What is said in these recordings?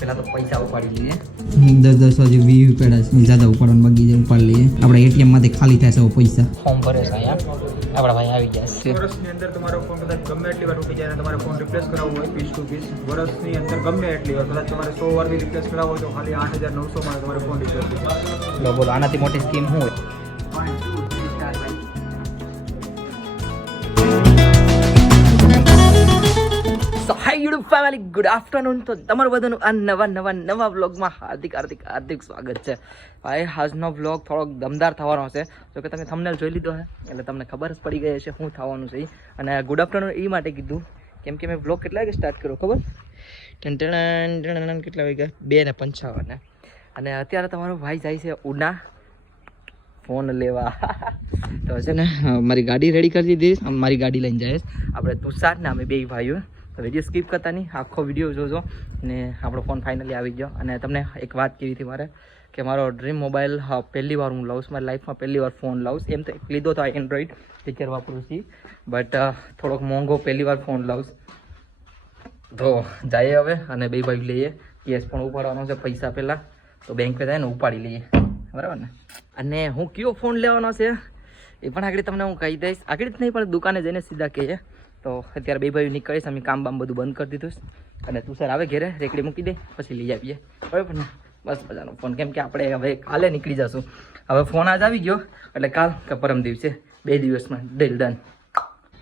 પેલા તો પૈસા ઉપાડી લઈએ 10 હજી 20 રૂપિયા જ્યાદા ઉપાડવાનું બાકી છે ઉપાડી લઈએ આપણે એટીએમ માંથી ખાલી થશે પૈસા ફોર્મ ભરે છે અહીંયા આપણા ભાઈ આવી જશે વર્ષની અંદર તમારો ફોન કદાચ ગમે એટલી વાર ઉઠી જાય અને તમારે ફોન રિપ્લેસ કરાવવો હોય પીસ ટુ પીસ વર્ષની અંદર ગમે એટલી વાર કદાચ તમારે 100 વાર બી રિપ્લેસ કરાવવો હોય તો ખાલી 8,900 માં તમારે ફોન રિપ્લેસ થઈ જાય. લો બોલો આનાથી મોટી સ્કીમ શું હોય? હાય યુટ્યુબ ફેમિલી, ગુડ આફ્ટરનૂન. તો તમારું બધાનું આ નવા વ્લોગમાં હાર્દિક સ્વાગત છે. ભાઈ આજનો વ્લોગ થોડોક દમદાર થવાનો છે. જો કે તમે થંબનેલ જોઈ લીધો છે એટલે તમને ખબર જ પડી ગઈ હશે શું થવાનું છે. અને ગુડ આફ્ટરનૂન એ માટે કીધું કેમ કે મેં વ્લોગ કેટલા વાગે સ્ટાર્ટ કર્યો ખબર? કેટલા વાગ્યા? 2:55. અને અત્યારે તમારો ભાઈ જાય છે ઉના ફોન લેવા. તો છે ને મારી ગાડી રેડી કરી દીધી. મારી ગાડી લઈને જાય આપણે તુષાર ને અમે બે ભાઈઓ. તો વિડીયો સ્કીપ કરતા નહીં, આખો વિડીયો જોજો. ને આપણો ફોન ફાઇનલી આવી ગયો. અને તમને એક વાત કહેવી હતી મારે કે મારો ડ્રીમ મોબાઈલ પહેલી વાર હું લઉં છું. મારી લાઈફમાં પહેલી વાર ફોન લઉં છું. એમ તો લીધો તો એન્ડ્રોઈડ પિક્ચર વાપરું છું, બટ થોડોક મોંઘો પહેલી વાર ફોન લઉં છું. તો જઈએ હવે અને બે ભાઈ લઈએ. કેસ પણ ઉપાડવાનો છે પૈસા પહેલાં, તો બેંક પે જાય ને ઉપાડી લઈએ, બરાબર ને? અને હું કયો ફોન લેવાનો છે એ પણ આગળ તમને હું કહી દઈશ. આગળ જ નહીં પણ દુકાને જઈને સીધા કહીએ. તો અત્યારે બે ભાઈ નીકળીશ, અમે કામ બામ બધું બંધ કરી દીધું. અને તું સર આવે ઘેરે રેકડી મૂકી દે પછી લઈ આવીએ, બરાબર ને? બસ મજાનો ફોન, કેમ કે આપણે હવે કાલે નીકળી જશું. હવે ફોન આજ આવી ગયો એટલે કાલ કે પરમ દિવસે 2 દિવસમાં ડીલ ડન.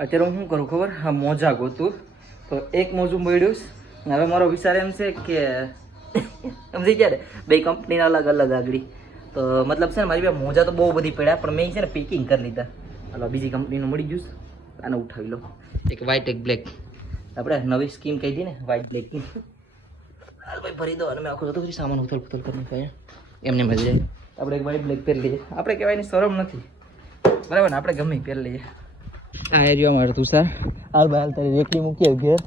અત્યારે હું શું કરું ખબર? હા, મોજા ગોતું. તો એક મોજું મળ્યું. હવે મારો વિચાર એમ છે કે સમજી ગયા ને, બે કંપનીના અલગ આગળ. તો મતલબ છે ને મારી પાસે મોજા તો બહુ બધી પડ્યા, પણ મેં છે ને પેકિંગ કરી લીધા. હાલો બીજી કંપનીનું મળી ગયું, આને ઉઠાવી લો. એક વ્હાઇટ એક બ્લેક. આપણે નવી સ્કીમ કહી હતી ને વ્હાઇટ બ્લેકની. હાલ ભાઈ ભરી દો. અને મેં આખો તો સામાન ઉથલ પુથલ કરી નાખ્યા એમને મળી જાય. આપણે એક વ્હાઇટ બ્લેક પહેરી લઈએ. આપણે કહેવાયની શરમ નથી, બરાબર ને? આપણે ગમે પહેરી લઈએ. આ એરિયો મારે તુષાર. હાલ ભાઈ હાલ તારી રેકડી મૂકી આવી ઘેર.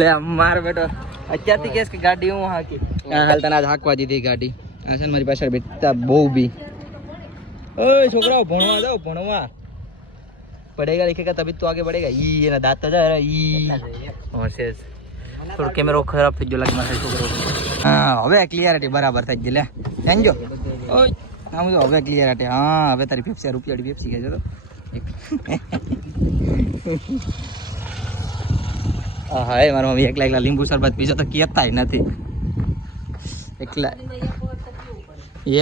લે માર બેટો અત્યારથી કેસ કે ગાડી હું હાકી. હાલ તને આજ હાંકવા દીધી ગાડી. આ છે ને મારી પાછળ બેઠતા બહુ બી. ઓય છોકરાઓ ભણવા જાઓ, ભણવા પડેગા लिखेगा तभी तो आगे बढ़ेगा. ઈ એના દાંત જ આ ઈ હોશે. થોડો કેમેરો ખરાબ થઈ ગયો લાગે મારા છોકરો. હા હવે ક્લિયરિટી બરાબર થઈ ગઈ. લે થેન્ક યુ. ઓય આમ જો હવે ક્લિયરિટી. હા હવે તારી પેપ્સી રૂપિયાની પેપ્સી કહે છે તો. હા એ મારા મમ્મી એકલા લીંબુ શરબત પીજો તો કહેતાય નથી. એકલા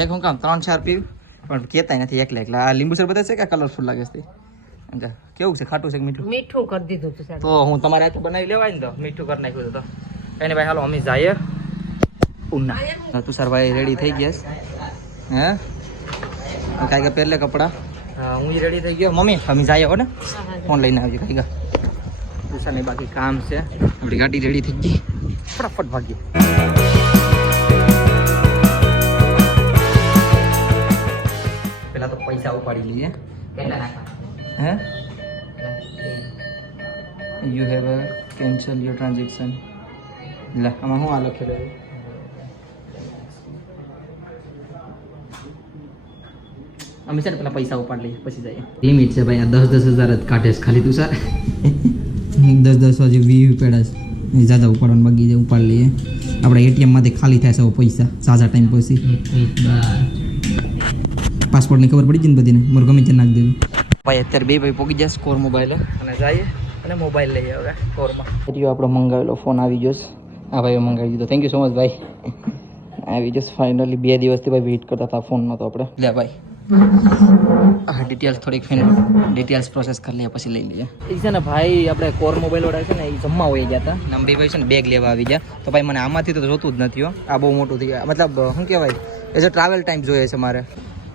એક હું કામ 3-4 પીવું પણ કહેતાય નથી. એકલા આ લીંબુ શરબત છે કે કલરફુલ લાગે છે? કેવું છે? ખાટું છે કે મીઠું? મીઠું કરી દીધું તો હું તમારે હાથે બનાવી લેવાય ને, તો મીઠું કરી નાખ્યું તો એને ભાઈ. હાલો અમે જઈએ ઉના. તુષારભાઈ રેડી થઈ ગયા હે? કાંઈ કે પહેલે કપડાં. હા હું રેડી થઈ ગયો. મમ્મી અમે જઈએ હો ને, ફોન લઈને આવજો. કાંઈ તુષારની બાકી કામ છે. આપણી ગાડી રેડી થઈ ગઈ, ફટાફટ ભાગીએ. પેલા તો પૈસા ઉપાડી લઈએ. હે you have cancel your transaction. લે આમાં શું આ લખેલું? અમે છે ને પેલા પૈસા ઉપાડ લઈએ પછી જઈએ. લિમિટ છે ભાઈ, આ 10,000 જ કાઢે છે ખાલી. તું સર 10 હજી 20 રૂપિયા જ્યાદા ઉપાડવાનું બાકી છે ઉપાડ લઈએ. આપણે એટીએમ માંથી ખાલી થશે પૈસા સાજા ટાઈમ પછી. પાસપોર્ટની ખબર પડી જ ને બધીને, મારું ગમે તે નાખી દીધું. ભાઈ અત્યારે બે ભાઈ પહોંચી જાય સ્કોર મોબાઈલ અને જઈએ અને મોબાઈલ લઈએ હવે સ્કોરમાં. એટલો આપણો મંગાવેલો ફોન આવી ગયો. હા ભાઈ મંગાવી દીધો. થેન્ક યુ સો મચ ભાઈ. આવી જશે ફાઇનલી. 2 દિવસથી ભાઈ વેઇટ કરતા હતા ફોનનો. તો આપણે લે ભાઈ ડિટેલ્સ થોડીક ડિટેલ્સ પ્રોસેસ કરી લઈએ પછી લઈ લઈએ. એ છે ને ભાઈ આપણે કોર મોબાઈલ વાળા છે ને એ જમવા હોઈ ગયા હતા. આમ બે ભાઈ છે ને બેગ લેવા આવી ગયા. તો ભાઈ મને આમાંથી તો જોતું જ નથી હો. આ બહુ મોટું થઈ ગયા. મતલબ શું કહેવાય, એ જે ટ્રાવેલ ટાઈમ જોઈએ છે મારે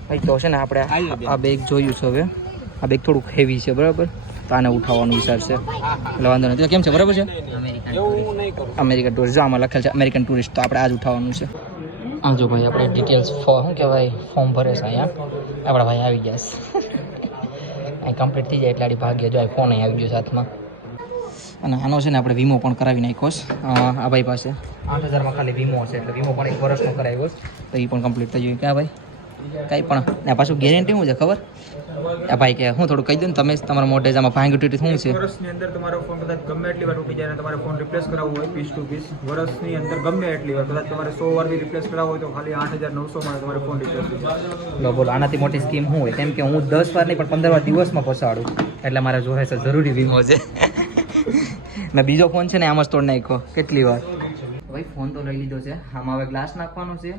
ભાઈ. તો છે ને આપણે આ બેગ જોયું છે. હવે આ બેગ થોડુંક હેવી છે, બરાબર? તો આને ઉઠાવવાનો વિચાર છે એટલે વાંધો નથી. કેમ છે? બરાબર છે? American tourist. જો આમાં લખેલ છે અમેરિકન ટુરિસ્ટ. તો આપણે આ જ ઉઠાવવાનું છે. આ જો ભાઈ આપણે ડિટેલ્સ શું કહેવાય ફોર્મ ભરે છે અહીંયા. આપણા ભાઈ આવી ગયા છે. અહીં કમ્પ્લીટ થઈ જાય એટલે આડી ભાગ્ય. જો ફોન અહીં આવી ગયો સાથમાં. અને આનો છે ને આપણે વીમો પણ કરાવી નાખ્યો છે. આ ભાઈ પાસે 8,000માં ખાલી વીમો છે, એટલે વીમો પણ 1 વર્ષનો કરાવ્યો છે. તો એ પણ કમ્પ્લીટ થઈ ગયું. ક્યાં ભાઈ? કાંઈ પણ ને પાછું ગેરંટી શું છે ખબર? આ ભાઈ કે હું થોડું કહી દઉં ને તમે તમારા મોઢે જ આમાં ભાંગી તૂટી શું છે વર્ષની અંદર તમારો ફોન કદાચ ગમે એટલી વાર તૂટી જાય અને તમારે ફોન રિપ્લેસ કરાવવો હોય પીસ ટુ પીસ વર્ષની અંદર ગમે એટલી વાર કદાચ તમારે 100 વાર બી રિપ્લેસ કરાવવો હોય તો ખાલી 8,900 માં તમારે ફોન રિપ્લેસ થઈ જાય. બોલો આનાથી મોટી સ્કીમ શું હોય? કેમ કે હું 10 વાર નહીં પણ 15 વાર દિવસમાં પસાડું એટલે મારે જોહે છે જરૂરી વીમો છે. મેં બીજો ફોન છે ને આમ જ તોડ નાખ્યો કેટલી વાર. ભાઈ ફોન તો લઈ લીધો છે, આમાં હવે ગ્લાસ નાખવાનો છે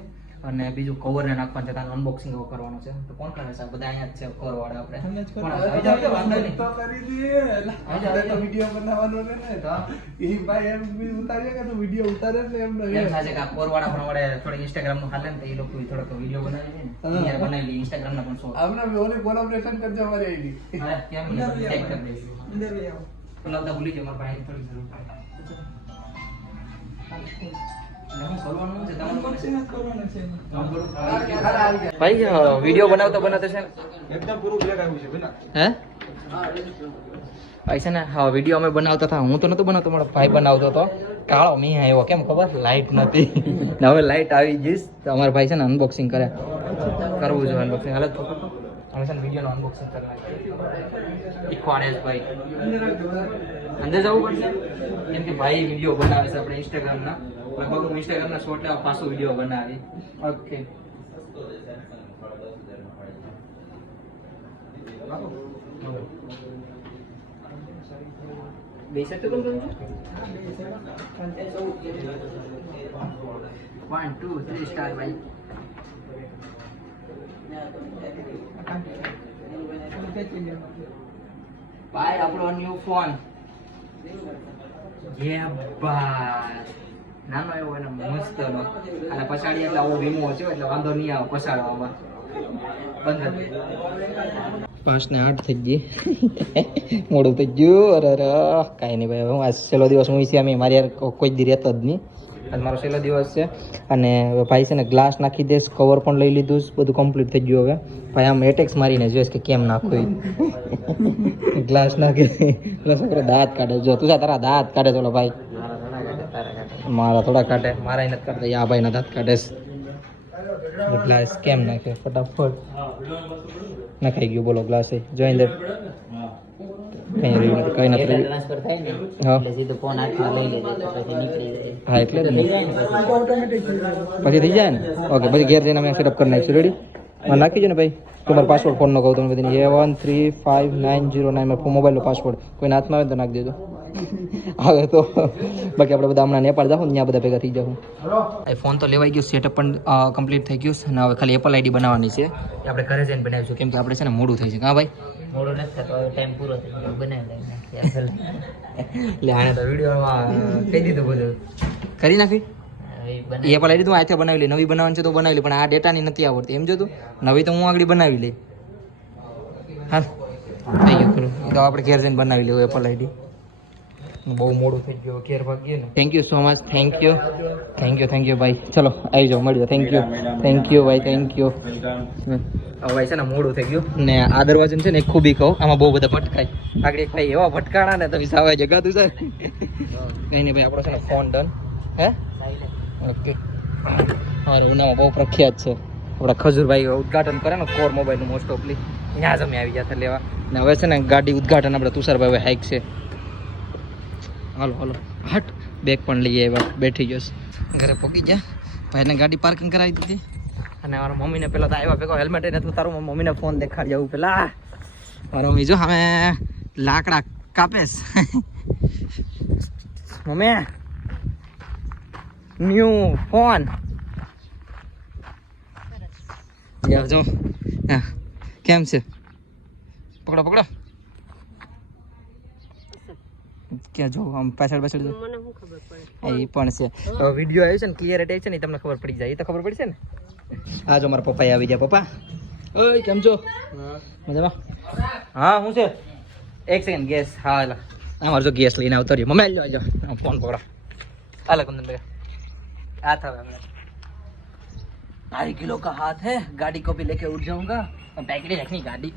અને બીજું કવર ને નાખવાનું છે, તાનું અનબોક્સિંગ કરવાનું છે. તો કોણ કરે છે? બધા અહીંયા જ છે કવર વાળા આપણે. કોણ આવી જાવ તો વાંધો નહીં. તો કરી દઈએ તો વિડિયો બનાવવાનો ને તો એ ભાઈ એમ બી ઉતારીએ કે તો વિડિયો ઉતારે ને એમ એમ થાય છે કે આ કવર વાળા પણ વડે થોડી ઇન્સ્ટાગ્રામ નું હાલે ને તો એ લોકો થોડોક વિડીયો બનાવી દે ને યાર બનાવી લે ઇન્સ્ટાગ્રામ ના પણ શો. આપણે ઓલી કોલેબોરેશન કરજો અમારી આઈડી. હા કેમ નહીં ટેગ કરી દઈશું. લવતા ભૂલી ગયો મારા ભાઈ થોડી જરૂર પડે. ભાઈ વિડીયો બનાવતો બનાવતો છે એકદમ પૂરું બ્લેક આવ્યું છે પેલા. હે ભાઈ છે ને હા વિડીયો અમે બનાવતા હતા, હું તો નતો બનાવતો, મારો ભાઈ બનાવતો હતો. કાળો મી આવ્યો કેમ ખબર? લાઈટ નથી. ને હવે લાઈટ આવી ગઈ તો અમારા ભાઈ છે ને અનબોક્સિંગ કરે, કરવું જોઈએ અનબોક્સિંગ. હાલત અમે છે ને વિડીયોનો અનબોક્સિંગ કરી નાખીએ. ઇખવાડેશ ભાઈ અંદર જવું પડશે કેમ કે ભાઈ વિડીયો બનાવે છે આપણે ઇન્સ્ટાગ્રામના. લગભગ હું ઇન્સ્ટાગ્રામના શોર્ટ લેવા પાછો વિડીયો બનાવી. ઓકે બેસે તો કોણ 1 2 3 સ્ટાર ભાઈ. ભાઈ આપણો ન્યુ ફોન નાનો એવો અને મસ્ત નો અને પછાડી એટલે આવો વીમો છે એટલે વાંધો નહીં આવે પછાડવામાં. બંધ 5:08 થઈ ગઈ. મોડું થઈ ગયું. અરે અરે કાંઈ નહીં ભાઈ, હું આ છેલ્લો દિવસ હું છે અમે મારી યાર કોઈ દી રહેતો જ નહીં. આજ મારો છેલ્લો દિવસ છે અને ભાઈ છે ને ગ્લાસ નાખી દઈશ, કવર પણ લઈ લીધું, બધું કમ્પ્લીટ થઈ ગયું. હવે ભાઈ આમ એટેક્સ મારીને જોઈશ કે કેમ નાખવું. ગ્લાસ નાખી એટલે છોકરો દાંત કાઢે. જો તું તારા દાંત કાઢે ચોલો ભાઈ. મારા થોડા કાઢે, મારા નથી કાઢતા. આ ભાઈના દાંત કાઢે. ગ્લાસ કેમ નાખે ફટાફટ નખાઈ ગયું. બોલો ગ્લાસ જો અંદર કઈ રહ્યું નથી, કઈ નથી રહ્યું. હા હા એટલે જ ને પછી થઈ જાય ને. ઓકે પછી ઘેર જઈને અમે સેટઅપ કરી નાખીશું. રેડી નાખી દો ને ભાઈ. તમારો પાસવર્ડ ફોનનો કહું તમે બધી A13590 મોબાઈલનો પાસવર્ડ કોઈને હાથમાં આવે તો નાખી દેજો. હવે તો બાકી આપણે બધા હમણાં નેપાળ જાઉં ત્યાં બધા ભેગા થઈ જાઉં. એ ફોન તો લેવાઈ ગયો, સેટઅપ પણ કમ્પ્લીટ થઈ ગયું અને હવે ખાલી એપલ આઈડી બનાવવાની છે. એ આપણે ઘરે જઈને બનાવીશું કેમ કે આપણે છે ને મોડું થઈ છે. હા ભાઈ મોડું નથી થતો, ટાઈમ પૂરો થઈ ગયો. બનાવી એટલે આને તો વિડીયોમાં કહી દીધું બધું કરી નાખી. એપલ આઈડી તું આથી બનાવી લે, નવી બનાવવાની છે તો બનાવી લે, પણ આ ડેટાની નથી આવડતી એમ જો તું. નવી તો હું આગળ બનાવી લે. હા થઈ ગયું ખરું. તો આપણે ઘેર જઈને બનાવી લેવું એપલ આઈડી. બહુ મોડું થઈ ગયું, ઘેર ભાગીએ ને. Thank you so much. Thank you ભાઈ. ચલો આવી જાઓ, મળ્યો. થેન્ક યુ ભાઈ, થેન્ક યુ. હવે ભાઈ છે ને મોડું થઈ ગયું ને આ દરવાજો છે ને એક ખૂબી કહું, આમાં બહુ બધા ભટકાય. આગળ એક ભાઈ એવા ભટકાણા ને તમે સાવા જગાતું છે. કઈ નહીં ભાઈ, આપણો છે ને ફોન ડન. હે ઓકે હા ઉનામાં બહુ પ્રખ્યાત છે. આપણા ખજૂરભાઈ ઉદઘાટન કરે ને કોર મોબાઈલનું મોસ્ટ ઓફલી ત્યાં જ અમે આવી ગયા લેવા. ને હવે છે ને ગાડી ઉદઘાટન આપણે તુષારભાઈ હવે હાઈક છે. હાલો હાલો હટ બેગ પણ લઈ આવ્યા, બેઠી ગયો ઘરે પહોંચી ગયા. ભાઈને ગાડી પાર્કિંગ કરાવી દીધી અને મારા મમ્મીને પેલા તો આવ્યા ભેગો હેલ્મેટ નથી ઉતારું. મમ્મીને ફોન દેખાડી આવું પેલા. મારા મમ્મી જો હવે લાકડા કાપેશ. મમ્મી ન્યુ ફોન જો હા કેમ છે? પકડો પકડો ક્યાં જો આમ પાછળ પાછળ જો એ પણ છે. વિડીયો આવ્યો છે ને ક્લિયરિટી છે ને તમને ખબર પડી જાય. એ તો ખબર પડી છે ને. આ જો મારા પપ્પા આવી ગયા. પપ્પા ઓય કેમ છો? મજામાં? હા હું છે એક સેકન્ડ ગેસ. હા એલા અમારે જો ગેસ લઈને આવતો રહ્યો. મમ્મી આવજો ફોન પકડો. હાલો કુંદન ભાઈ हाथ है हमें 2.5 किलो का हाथ है. गाड़ी को भी लेके उठ जाऊंगा और पैकेट रखनी गाड़ी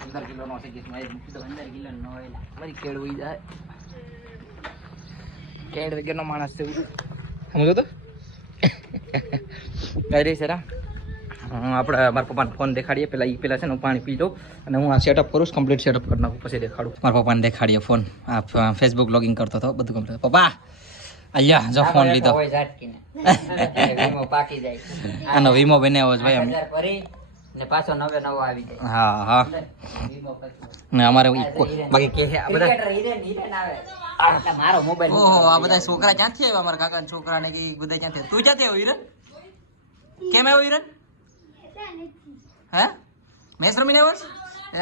15 किलो नो से कितना है तो 15 किलो नो है મારી કેડ હોઈ જાય. કેડ વગરનો માણસ છે સમજો તો. અરે સરા આપણે મારા પપ્પાને ફોન દેખાડીએ પેલા છે ને હું પાણી પી લઉં અને હું આ સેટઅપ કરું કમ્પ્લીટ સેટઅપ કરી નાખું પછી દેખાડું મારા પપ્પાને દેખાડીએ ફોન આ ફેસબુક લોગિંગ કરતો હતો બધું કમ્પ્લીટ પપ્પા અહીંયા જો ફોન લીધો આનો વીમો બનાવ્યો છે ભાઈ અમે પાછો નવો આવી જાય. હા હા ને અમારે બાકી કે આ બધા મારો મોબાઈલ ઓહો આ બધા છોકરા ક્યાંથી આવ્યા અમારા કાકા છોકરા ને કે બધા ક્યાંથી તું ક્યાંથી આવ્યો હિરન કેમ આવ્યો હિરન હે મેચ રમીને આવ્યો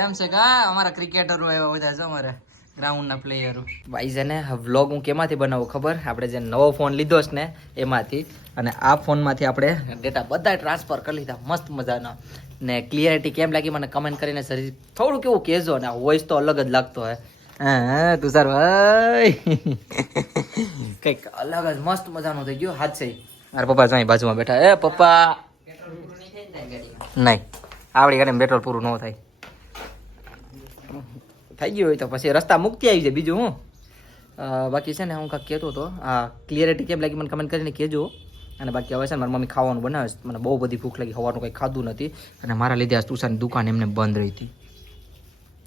એમ છે કા અમારા ક્રિકેટરો એવા બધા છે અમારા ગ્રાઉન્ડના પ્લેયરો ભાઈ છે ને વ્લોગ હું કેમાંથી બનાવું ખબર આપણે જે નવો ફોન લીધો છે ને એમાંથી અને આ ફોનમાંથી આપણે ડેટા બધા ટ્રાન્સફર કરી લીધા મસ્ત મજાના ને ક્લિયરિટી કેમ લાગી મને કમેન્ટ કરીને સર થોડું કેવું કહેજો ને વોઇસ તો અલગ જ લાગતો હોય હા તુષાર ભાઈ કંઈક અલગ જ મસ્ત મજાનો થઈ ગયો હાથ છે મારા પપ્પા અહીં બાજુમાં બેઠા એ પપ્પા નહીં આવડી ગાડીમાં પેટ્રોલ પૂરું ન થાય થઈ ગયું હોય તો પછી રસ્તા મુક્તિ આવી જાય બીજું હું બાકી છે ને હું કાંઈક કહેતો હતો આ ક્લિયરિટી કેમ લાગી મને કમેન્ટ કરીને કહેજો અને બાકી હવે છે ને મારી મમ્મી ખાવાનું બનાવે છે મને બહુ બધી ભૂખ લાગી સવારનું કંઈ ખાધું નથી અને મારા લીધે આ તુષારની દુકાન એમને બંધ રહી હતી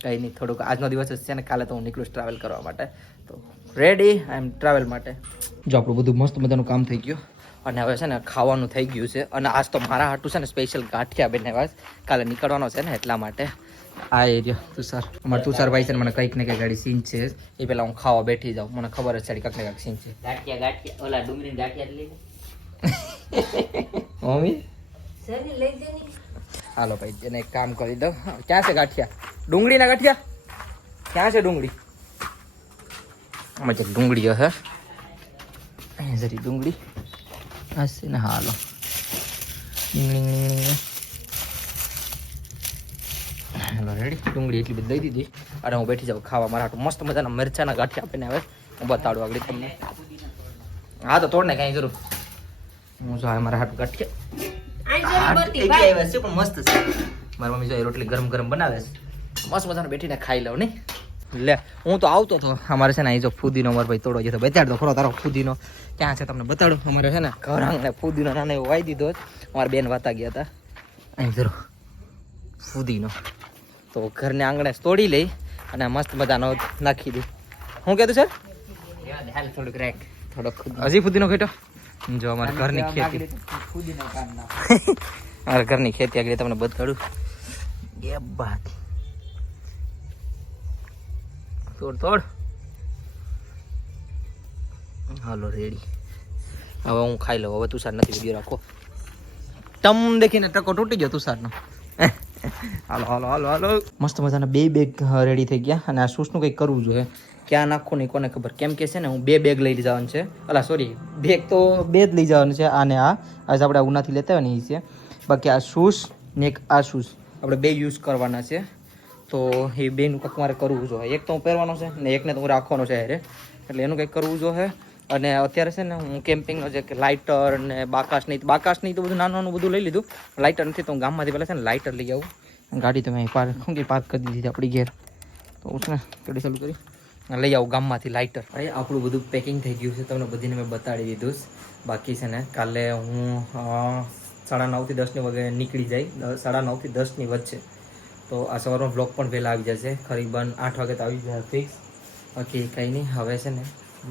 કંઈ નહીં થોડુંક આજનો દિવસ જ છે ને કાલે તો હું નીકળું ટ્રાવેલ કરવા માટે તો રેડી આઈ એમ ટ્રાવેલ માટે જો આપણું બધું મસ્ત મજાનું કામ થઈ ગયું અને હવે છે ને ખાવાનું થઈ ગયું છે અને આજ તો મારા હાટું છે ને સ્પેશિયલ ગાંઠિયા બનાવ્યા કાલે નીકળવાનો છે ને એટલા માટે આ એરિયો તુષાર અમારે તુષારભાઈ છે ને મને કંઈક ને કંઈક ગાડી સીન છે એ પહેલાં હું ખાવા બેઠી જાઉં મને ખબર જ છે કંઈક ને કંઈક સીન છે ગાંઠિયા ઓલા ડુંગળી ગાંઠિયા લઈ મમ્મી હાલો ભાઈ એને એક કામ કરી દઉં ક્યાં છે ગાંઠિયા ડુંગળીના ગાંઠિયા ક્યાં છે ડુંગળી આમાં છે ડુંગળી હે અહીંયા જરી ડુંગળી હશે ને હાલો હાલો રેડી ડુંગળી એટલી બધી દઈ દીધી અને હું બેઠી જાઉં ખાવા મારા હાટું મસ્ત મજાના મરચાના ગાંઠિયા આપીને હવે હું બતાડું આગળ તમને હા તો તોડ ને કાંઈ જરૂર હું જો મારા હાટું ગાંઠિયા છે પણ મસ્ત છે મારી મમ્મી જો રોટલી ગરમ ગરમ બનાવે છે મસ્ત મજાને બેઠીને ખાઈ લઉં નહીં લે હું તો આવતો હતો અમારે છે ને અહીં જો ફૂદીનો અમારો ભાઈ તોડો જતો બતાડ દો ખરો તારો ફૂદીનો ક્યાં છે તમને બતાડો અમારે છે ને ઘર આંગણે ફૂદીનો નાનો એવો વાઈ દીધો અમારા બેન વાતા ગયા હતા અહીં જરો ફૂદીનો તો ઘરને આંગણે તોડી લઈ અને મસ્ત મજાનો નાખી દઈ શું કહેતું સર થોડુંક રેક થોડોક હજી ફૂદીનો ખેટો જો અમારા ઘરની ખેતી અમારા ઘરની ખેતી આગળ તમને બતાડું એ બાત તોડ હાલો રેડી હવે હું ખાઈ લઉં હવે તુષાર નથી વિડીયો રાખો ટમ દેખીને ટકો તૂટી ગયો તુષારનો હાલો હાલો હાલો હાલો મસ્ત મજાના બે બેગ રેડી થઈ ગયા અને આ શૂઝનું કંઈક કરવું જોઈએ ક્યાં નાખવું નહીં કોને ખબર કેમ કે છે ને હું બે બેગ લઈ જવાનું છે અલા સોરી બેગ તો બે જ લઈ જવાનું છે આને આ આજે આપણે ઉનાથી લેતા હોય ને એ છે બાકી આ શૂઝ ને એક આ શૂઝ આપણે બે યુઝ કરવાના છે તો એ બેનું કંઈક મારે કરવું જોઈએ એક તો હું પહેરવાનો છે ને એકને તો હું રાખવાનો છે અરે એટલે એનું કંઈક કરવું જોઈએ અને અત્યારે છે ને હું કેમ્પિંગનો જે કે લાઇટર ને બાકાશ નહીં તો બધું નાનું નાનું બધું લઈ લીધું લાઇટર નથી તો હું ગામમાંથી પહેલાં છે ને લાઇટર લઈ આવું ગાડી તમે પાર્ક કરી દીધી આપણી ઘેર તો હું છે ને ગાડી ચાલુ કરી લઈ આવું ગામમાંથી લાઇટર ભાઈ આપણું બધું પેકિંગ થઈ ગયું છે તમને બધીને મેં બતાડી દીધું બાકી છે ને કાલે હું 9:30 થી 10 વાગે નીકળી જાય 9:30 થી 10 વચ્ચે તો આ સવારનો બ્લોગ પણ વહેલા આવી જશે કરીબન 8 વાગે તો આવી જાય ફિક્સ બાકી કંઈ નહીં હવે છે ને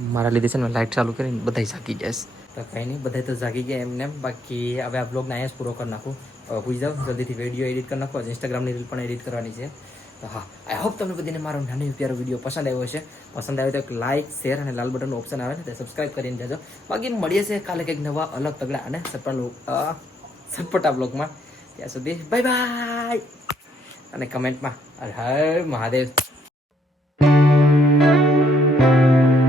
મારા લીધે છે ને લાઇટ ચાલુ કરીને બધા જાગી જશે તો કંઈ નહીં બધા તો જાગી ગયા એમને બાકી હવે આ બ્લોગને અહીંયા જ પૂરો કરી નાખું હવે પૂછી જાઉં જલ્દીથી વિડીયો એડિટ કરી નાખો ઇન્સ્ટાગ્રામની રીલ પણ એડિટ કરવાની છે તો હા આઈ હોપ તમને બધીને મારો નાનો પ્યારો વિડીયો પસંદ આવ્યો હશે પસંદ આવ્યો તો એક લાઇક શેર અને લાલ બટનનું ઓપ્શન આવે ને તે સબસ્ક્રાઈબ કરીને જજો બાકી મળીએ છે કાલે કંઈક નવા અલગ તગડા અને સટપટા બ્લોગમાં ત્યાં સુધી બાય બાય અને કમેન્ટમાં હર હર મહાદેવ